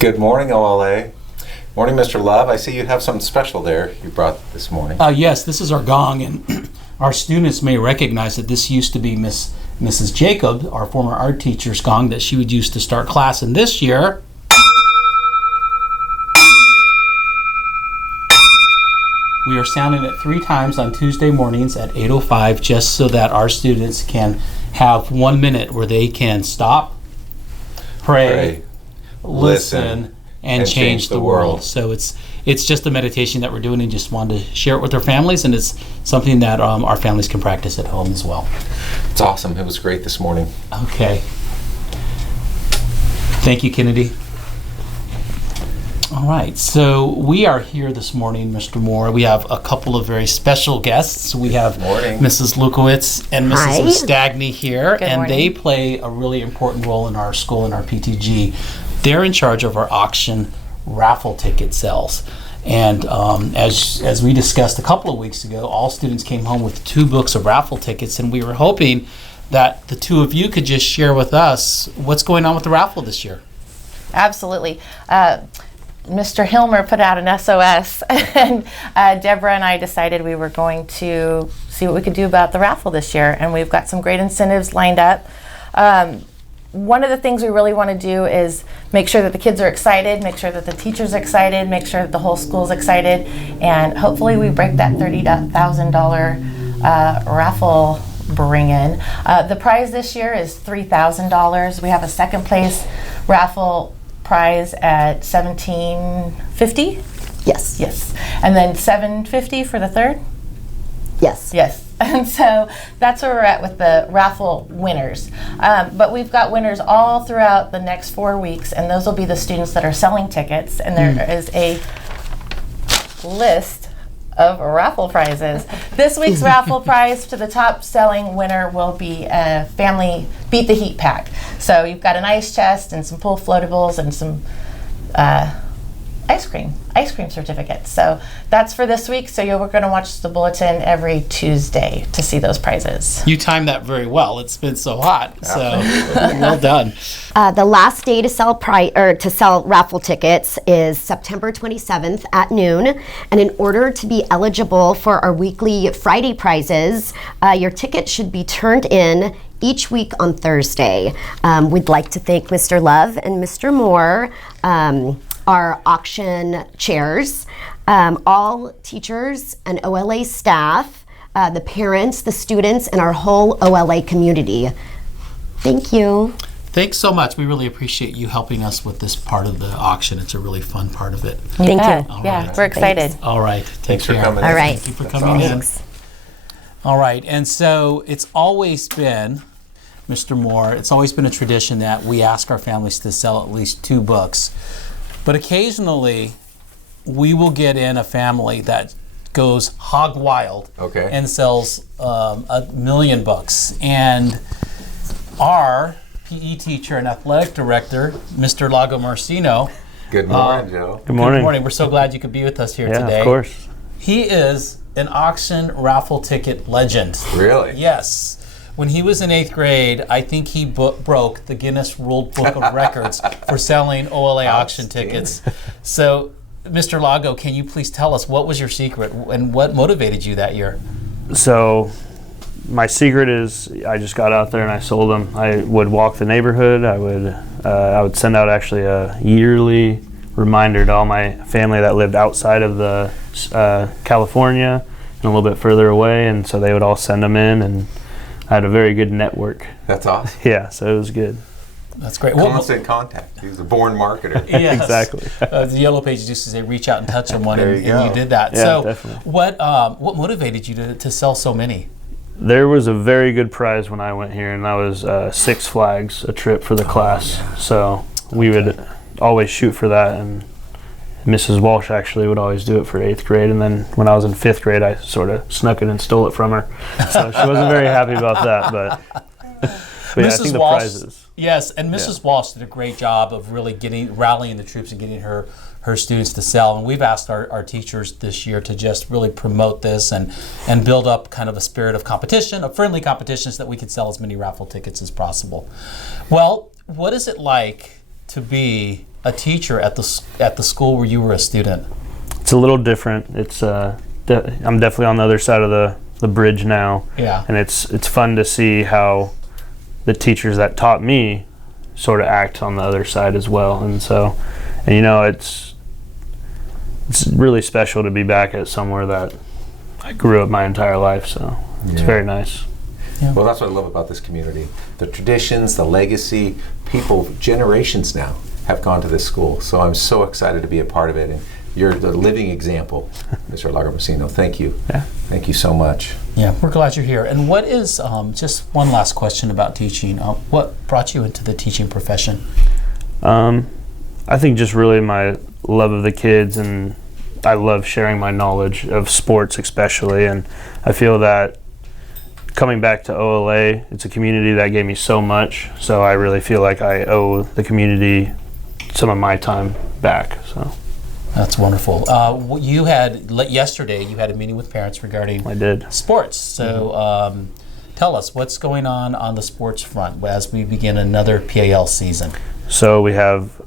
Good morning, OLA. Morning, Mr. Love. I see you have something special there you brought this morning. Yes, this is our gong, and our students may recognize that this used to be Mrs. Jacob, our former art teacher's gong that she would use to start class. And this year, we are sounding it 3 times on Tuesday mornings at 8:05, just so that our students can have 1 minute where they can stop, pray, listen, and change the world. So it's just a meditation that we're doing, and just wanted to share it with our families, and it's something that our families can practice at home as well. It's awesome. It was great this morning. Okay. Thank you, Kennedy. All right, so we are here this morning, Mr. Moore. We have a couple of very special guests. We have Mrs. Lukowitz and Mrs. Stagny here, and they play a really important role in our school and our PTG. They're in charge of our auction raffle ticket sales. And as we discussed a couple of weeks ago, all students came home with 2 books of raffle tickets, and we were hoping that the 2 of you could just share with us what's going on with the raffle this year. Absolutely. Mr. Hilmer put out an SOS, and Deborah and I decided we were going to see what we could do about the raffle this year, and we've got some great incentives lined up. One of the things we really want to do is make sure that the kids are excited, make sure that the teachers are excited, make sure that the whole school's excited, and hopefully we break that $30,000 raffle bring-in. The prize this year is $3,000. We have a second place raffle prize at $1,750. Yes. And then $750 for the third. Yes. And so that's where we're at with the raffle winners. But we've got winners all throughout the next 4 weeks, and those will be the students that are selling tickets. And there is a list of raffle prizes. This week's raffle prize to the top selling winner will be a family Beat the Heat pack. So you've got an ice chest and some pool floatables and some ice cream certificates. So that's for this week. So we're going to watch the bulletin every Tuesday to see those prizes. You timed that very well. It's been so hot. So well done. The last day to sell raffle tickets is September 27th at noon. And in order to be eligible for our weekly Friday prizes, your ticket should be turned in each week on Thursday. We'd like to thank Mr. Love and Mr. Moore, our auction chairs, all teachers and OLA staff, the parents, the students, and our whole OLA community. Thank you. Thanks so much. We really appreciate you helping us with this part of the auction. It's a really fun part of it. Thank you. Yeah, we're excited. Thanks. All right. Thanks for coming. All right. Thank you for coming in. Thanks. All right. And so it's always been, Mr. Moore, it's always been a tradition that we ask our families to sell at least 2 books. But occasionally, we will get in a family that goes hog wild and sells 1,000,000 books. And our PE teacher and athletic director, Mr. Lago Marcino. Good morning, Joe. Good morning. Good morning. We're so glad you could be with us here today. Yeah, of course. He is an auction raffle ticket legend. Really? Yes. When he was in 8th grade, I think he broke the Guinness World Book of Records for selling OLA auction tickets. So, Mr. Lago, can you please tell us what was your secret and what motivated you that year? So, my secret is I just got out there and I sold them. I would walk the neighborhood. I would send out actually a yearly reminder to all my family that lived outside of the California and a little bit further away, and so they would all send them in, and I had a very good network. That's awesome. Yeah, so it was good. That's great. Constant contact. He was a born marketer. Yes. Exactly. The Yellow Pages used to say, reach out and touch someone, There and you go. you did that. Yeah, So definitely. what motivated you to sell so many? There was a very good prize when I went here, and that was 6 Flags, a trip for the class. Yeah. So we would always shoot for that, and Mrs. Walsh actually would always do it for 8th grade, and then when I was in 5th grade, I sort of snuck it and stole it from her. So she wasn't very happy about that, but yeah, I think the prizes. Yes, and Mrs. Walsh did a great job of really rallying the troops and getting her students to sell. And we've asked our teachers this year to just really promote this and build up kind of a spirit of competition, a friendly competition, so that we could sell as many raffle tickets as possible. Well, what is it like to be a teacher at the school where you were a student? It's a little different. It's I'm definitely on the other side of the bridge now. Yeah. And it's fun to see how the teachers that taught me sort of act on the other side as well. And so, and you know, it's really special to be back at somewhere that I grew up my entire life. So it's very nice. Yeah. Well, that's what I love about this community. The traditions, the legacy, people, generations now have gone to this school. So I'm so excited to be a part of it. And you're the living example, Mr. Lagomarsino. Thank you. Yeah. Thank you so much. Yeah, we're glad you're here. And what is, just one last question about teaching, what brought you into the teaching profession? I think just really my love of the kids, and I love sharing my knowledge of sports especially. And I feel that coming back to OLA, it's a community that gave me so much. So I really feel like I owe the community some of my time back. So. That's wonderful. You had yesterday. You had a meeting with parents regarding sports. So tell us what's going on the sports front as we begin another PAL season. So we have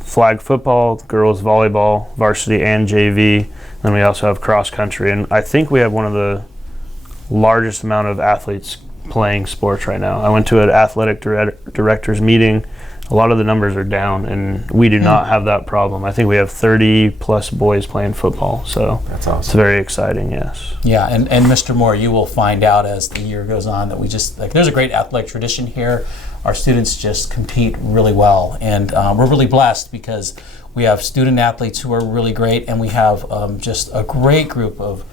flag football, girls volleyball, varsity and JV. Then we also have cross country, and I think we have one of the largest amount of athletes playing sports right now. I went to an athletic directors meeting. A lot of the numbers are down, and we do not have that problem. I think we have 30 plus boys playing football, so that's awesome. It's very exciting, yes. Yeah, and Mr. Moore, you will find out as the year goes on that there's a great athletic tradition here. Our students just compete really well, and we're really blessed because we have student athletes who are really great, and we have just a great group of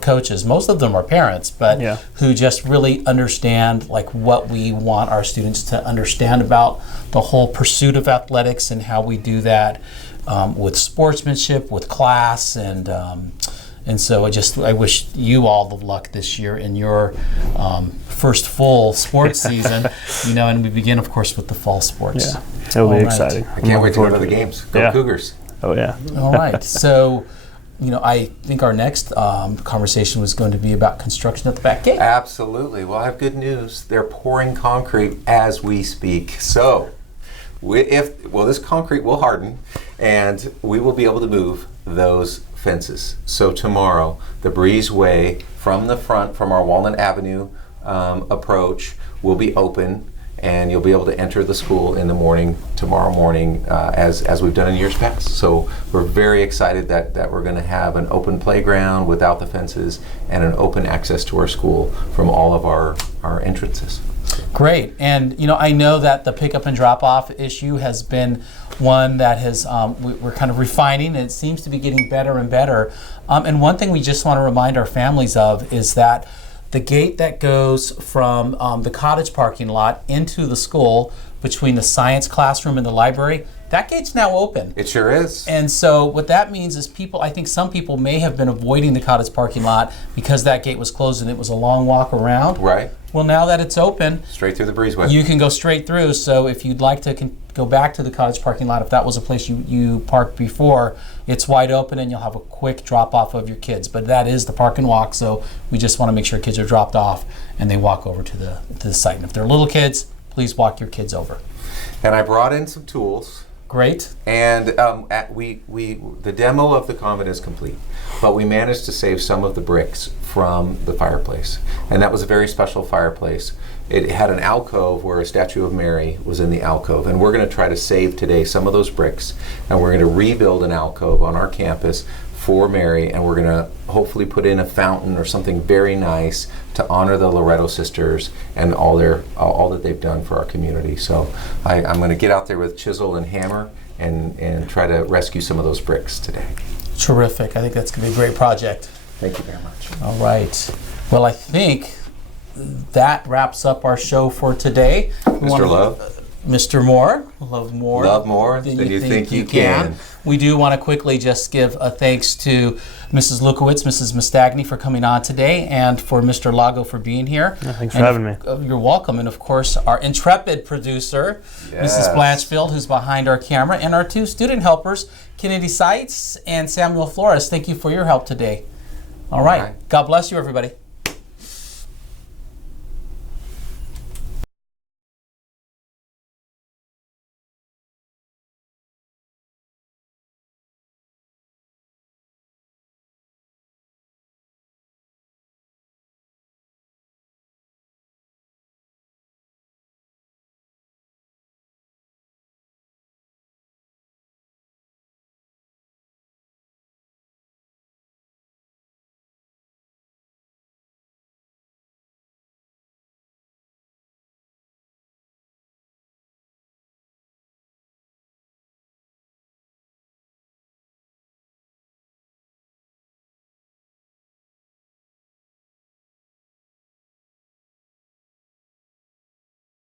coaches. Most of them are parents, but who just really understand what we want our students to understand about the whole pursuit of athletics and how we do that with sportsmanship, with class, and so I wish you all the luck this year in your first full sports season. And we begin, of course, with the fall sports. Yeah, it'll be exciting. I can't wait to go to the games. Go Cougars! Oh yeah. All right, so. I think our next conversation was going to be about construction at the back gate. Absolutely. Well, I have good news. They're pouring concrete as we speak. So, this concrete will harden, and we will be able to move those fences. So tomorrow, the breezeway from the front, from our Walnut Avenue approach, will be open. And you'll be able to enter the school in the morning, tomorrow morning, as we've done in years past. So we're very excited that we're going to have an open playground without the fences and an open access to our school from all of our entrances. Great. And, I know that the pickup and drop-off issue has been one that has we're kind of refining, and it seems to be getting better and better. And one thing we just want to remind our families of is that the gate that goes from the cottage parking lot into the school between the science classroom and the library, that gate's now open. It sure is. And so what that means is I think some people may have been avoiding the cottage parking lot because that gate was closed and it was a long walk around. Right. Well, now that it's open, straight through the breezeway. You can go straight through. So if you'd like to go back to the cottage parking lot, if that was a place you parked before, it's wide open and you'll have a quick drop off of your kids. But that is the park and walk, so we just want to make sure kids are dropped off and they walk over to the site. And if they're little kids, please walk your kids over. And I brought in some tools. Great. And the demo of the convent is complete, but we managed to save some of the bricks from the fireplace, and that was a very special fireplace. It had an alcove where a statue of Mary was in the alcove, and we're going to try to save today some of those bricks, and we're going to rebuild an alcove on our campus for Mary, and we're going to hopefully put in a fountain or something very nice to honor the Loretto sisters and all that they've done for our community. So I'm going to get out there with chisel and hammer and try to rescue some of those bricks today. Terrific. I think that's going to be a great project. Thank you very much. All right. Well, I think that wraps up our show for today. Mr. Love? Mr. Moore, love more. Love more than you think you can. We do want to quickly just give a thanks to Mrs. Lukowitz, Mrs. Mastagny for coming on today, and for Mr. Lago for being here. Thanks for having me. You're welcome. And of course, our intrepid producer, Mrs. Blanchfield, who's behind our camera, and our two student helpers, Kennedy Seitz and Samuel Flores. Thank you for your help today. All right. God bless you, everybody.